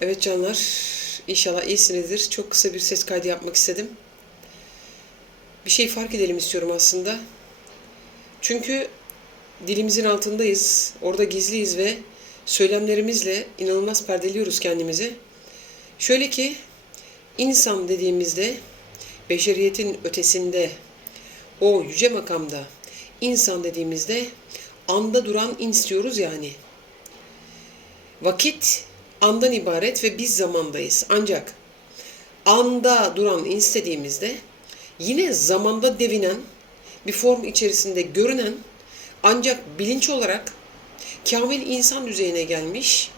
Evet canlar, inşallah iyisinizdir. Çok kısa bir ses kaydı yapmak istedim. Bir şey fark edelim istiyorum aslında. Çünkü dilimizin altındayız, orada gizliyiz ve söylemlerimizle inanılmaz perdeliyoruz kendimizi. Şöyle ki, insan dediğimizde beşeriyetin ötesinde, o yüce makamda insan dediğimizde anda duran ins diyoruz yani. Vakit andan ibaret ve biz zamandayız. Ancak anda duran istediğimizde yine zamanda devinen bir form içerisinde görünen ancak bilinç olarak kamil insan düzeyine gelmiş,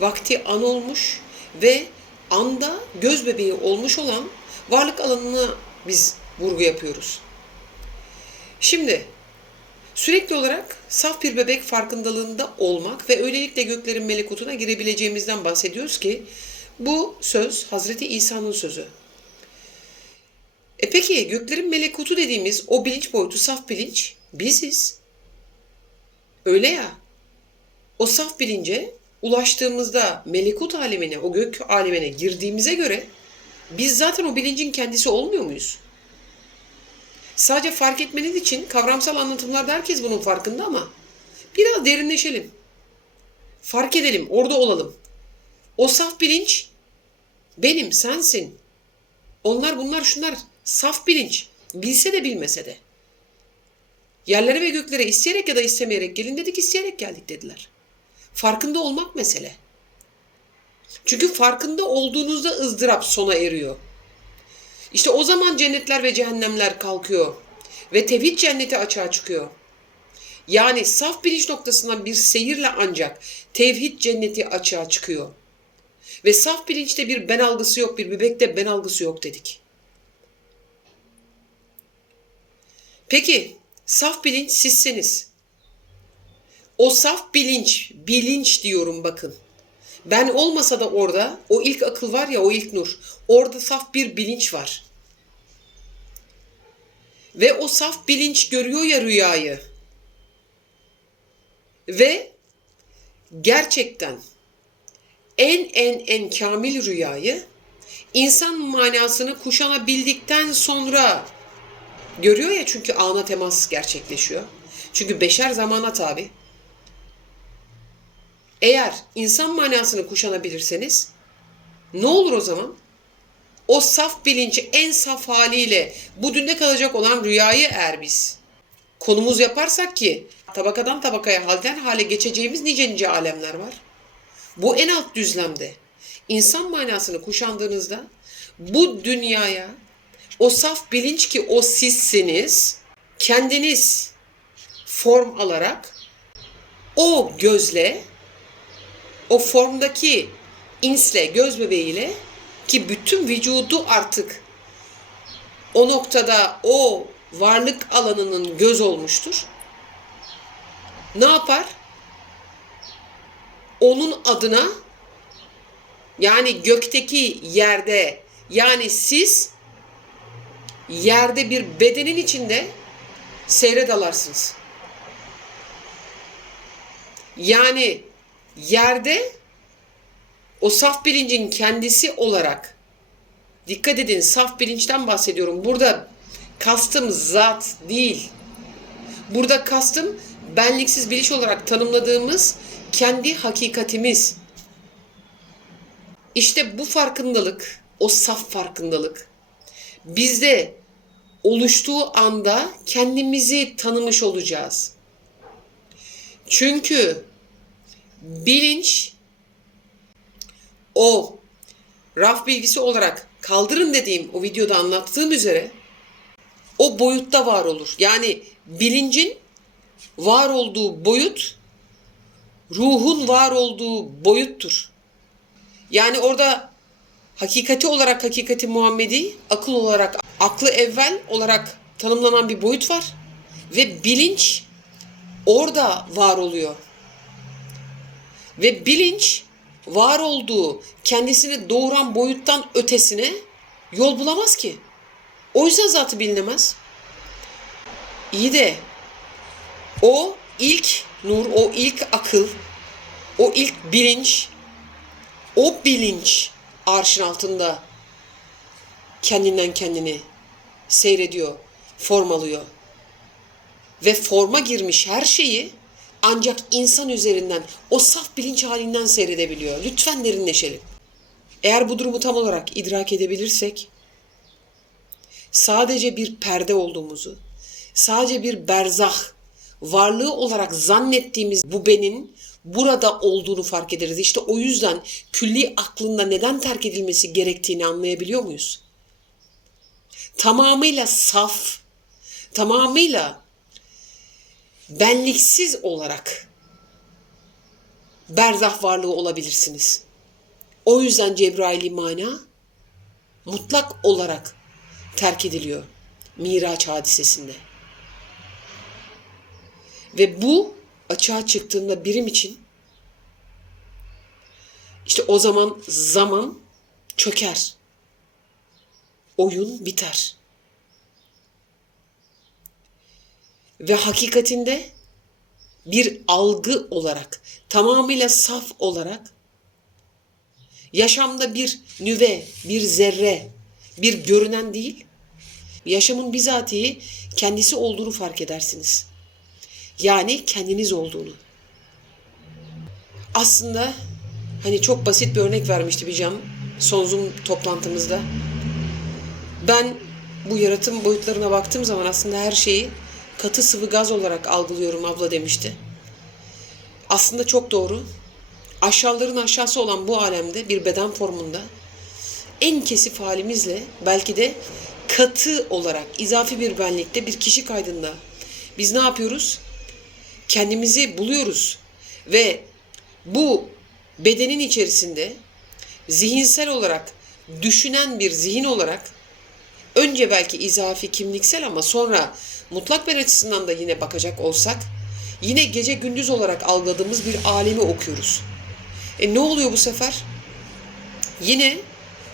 vakti an olmuş ve anda göz bebeği olmuş olan varlık alanına biz vurgu yapıyoruz. Şimdi Sürekli olarak saf bir bebek farkındalığında olmak ve öylelikle göklerin melekutuna girebileceğimizden bahsediyoruz ki bu söz Hazreti İsa'nın sözü. E peki göklerin melekutu dediğimiz o bilinç boyutu saf bilinç biziz. Öyle ya. O saf bilince ulaştığımızda melekut alemine, o gök alemine girdiğimize göre biz zaten o bilincin kendisi olmuyor muyuz? Sadece fark etmeniz için kavramsal anlatımlarda herkes bunun farkında ama biraz derinleşelim. Fark edelim, orada olalım. O saf bilinç benim, sensin. Onlar bunlar şunlar saf bilinç. Bilse de bilmese de. Yerlere ve göklere isteyerek ya da istemeyerek gelin dedik, isteyerek geldik dediler. Farkında olmak mesele. Çünkü farkında olduğunuzda ızdırap sona eriyor. İşte o zaman cennetler ve cehennemler kalkıyor ve tevhid cenneti açığa çıkıyor. Yani saf bilinç noktasından bir seyirle ancak tevhid cenneti açığa çıkıyor. Ve saf bilinçte bir ben algısı yok, bir bebekte ben algısı yok dedik. Peki saf bilinç sizseniz. O saf bilinç, bilinç diyorum bakın. Ben olmasa da orada o ilk akıl var ya o ilk nur. Orada saf bir bilinç var. Ve o saf bilinç görüyor ya rüyayı. Ve gerçekten en en en kamil rüyayı insan manasını kuşanabildikten sonra görüyor ya çünkü ana temas gerçekleşiyor. Çünkü beşer zamana tabi. Eğer insan manasını kuşanabilirseniz ne olur o zaman? O saf bilinci en saf haliyle bu dünde kalacak olan rüyayı eğer biz konumuz yaparsak ki tabakadan tabakaya halden hale geçeceğimiz nice nice alemler var. Bu en alt düzlemde insan manasını kuşandığınızda bu dünyaya o saf bilinç ki o sizsiniz kendiniz form alarak o gözle o formdaki insle, göz bebeğiyle ki bütün vücudu artık o noktada o varlık alanının göz olmuştur. Ne yapar? Onun adına yani gökteki yerde yani siz yerde bir bedenin içinde seyre dalarsınız. Yani yerde o saf bilincin kendisi olarak dikkat edin saf bilinçten bahsediyorum. Burada kastım zat değil. Burada kastım benliksiz biliş olarak tanımladığımız kendi hakikatimiz. İşte bu farkındalık, o saf farkındalık bizde oluştuğu anda kendimizi tanımış olacağız. Çünkü bilinç o raf bilgisi olarak kaldırın dediğim o videoda anlattığım üzere o boyutta var olur. Yani bilincin var olduğu boyut ruhun var olduğu boyuttur. Yani orada hakikati olarak hakikati Muhammedi, akıl olarak aklı evvel olarak tanımlanan bir boyut var ve bilinç orada var oluyor. Ve bilinç var olduğu kendisini doğuran boyuttan ötesine yol bulamaz ki. O yüzden zatı bilinemez. İyi de o ilk nur, o ilk akıl, o ilk bilinç O bilinç arşın altında kendinden kendini seyrediyor, form alıyor. Ve forma girmiş her şeyi ancak insan üzerinden, o saf bilinç halinden seyredebiliyor. Lütfen derinleşelim. Eğer bu durumu tam olarak idrak edebilirsek, sadece bir perde olduğumuzu, sadece bir berzah, varlığı olarak zannettiğimiz bu benin burada olduğunu fark ederiz. İşte o yüzden külli aklında neden terk edilmesi gerektiğini anlayabiliyor muyuz? Tamamıyla saf, tamamıyla benliksiz olarak berzah varlığı olabilirsiniz. O yüzden Cebrail mana mutlak olarak terk ediliyor Miraç hadisesinde. Ve bu açığa çıktığında birim için işte o zaman zaman çöker. Oyun biter. Ve hakikatinde bir algı olarak, tamamıyla saf olarak yaşamda bir nüve, bir zerre, bir görünen değil, yaşamın bizatihi kendisi olduğunu fark edersiniz. Yani kendiniz olduğunu. Aslında hani çok basit bir örnek vermişti bir can son Zoom toplantımızda. Ben bu yaratım boyutlarına baktığım zaman aslında her şeyi katı sıvı gaz olarak algılıyorum abla demişti. Aslında çok doğru. Aşağıların aşağısı olan bu alemde bir beden formunda en kesif halimizle belki de katı olarak izafi bir benlikte bir kişi kaydında biz ne yapıyoruz? Kendimizi buluyoruz ve bu bedenin içerisinde zihinsel olarak düşünen bir zihin olarak önce belki izafi kimliksel ama sonra mutlak ben açısından da yine bakacak olsak yine gece gündüz olarak algıladığımız bir alemi okuyoruz. E ne oluyor bu sefer? Yine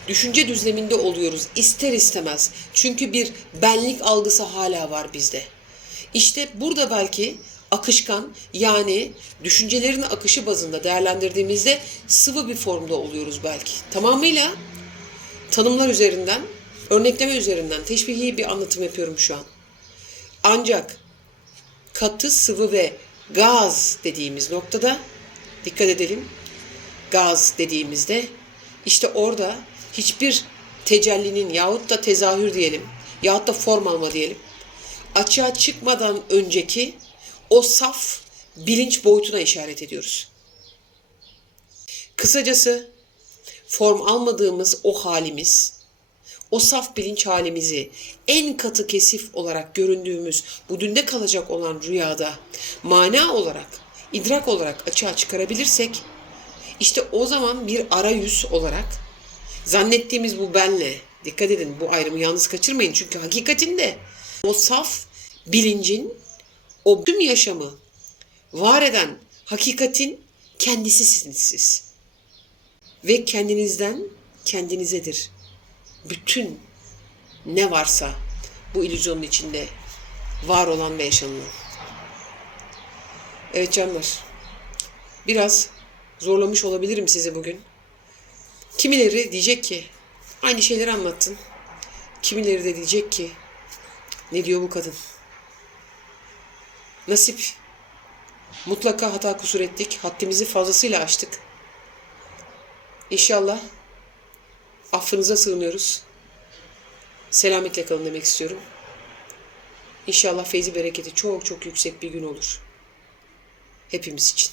düşünce düzleminde oluyoruz ister istemez. Çünkü bir benlik algısı hala var bizde. İşte burada belki akışkan yani düşüncelerin akışı bazında değerlendirdiğimizde sıvı bir formda oluyoruz belki. Tamamıyla tanımlar üzerinden, örnekleme üzerinden teşbihi bir anlatım yapıyorum şu an. Ancak katı, sıvı ve gaz dediğimiz noktada dikkat edelim. Gaz dediğimizde işte orada hiçbir tecellinin yahut da tezahür diyelim yahut da form alma diyelim açığa çıkmadan önceki o saf bilinç boyutuna işaret ediyoruz. Kısacası form almadığımız o halimiz, o saf bilinç halimizi en katı kesif olarak göründüğümüz bu dünde kalacak olan rüyada mana olarak, idrak olarak açığa çıkarabilirsek işte o zaman bir arayüz olarak zannettiğimiz bu benle dikkat edin bu ayrımı yalnız kaçırmayın çünkü hakikatinde o saf bilincin o tüm yaşamı var eden hakikatin kendisisiniz siz. Ve kendinizden kendinizedir. Bütün ne varsa bu illüzyonun içinde var olan ve yaşanılan. Evet canlar. Biraz zorlamış olabilirim sizi bugün. Kimileri diyecek ki aynı şeyleri anlattın. Kimileri de diyecek ki ne diyor bu kadın? Nasip. Mutlaka hata kusur ettik. Haddimizi fazlasıyla aştık. İnşallah affınıza sığınıyoruz. Selametle kalın demek istiyorum. İnşallah feyzi bereketi çok çok yüksek bir gün olur. Hepimiz için.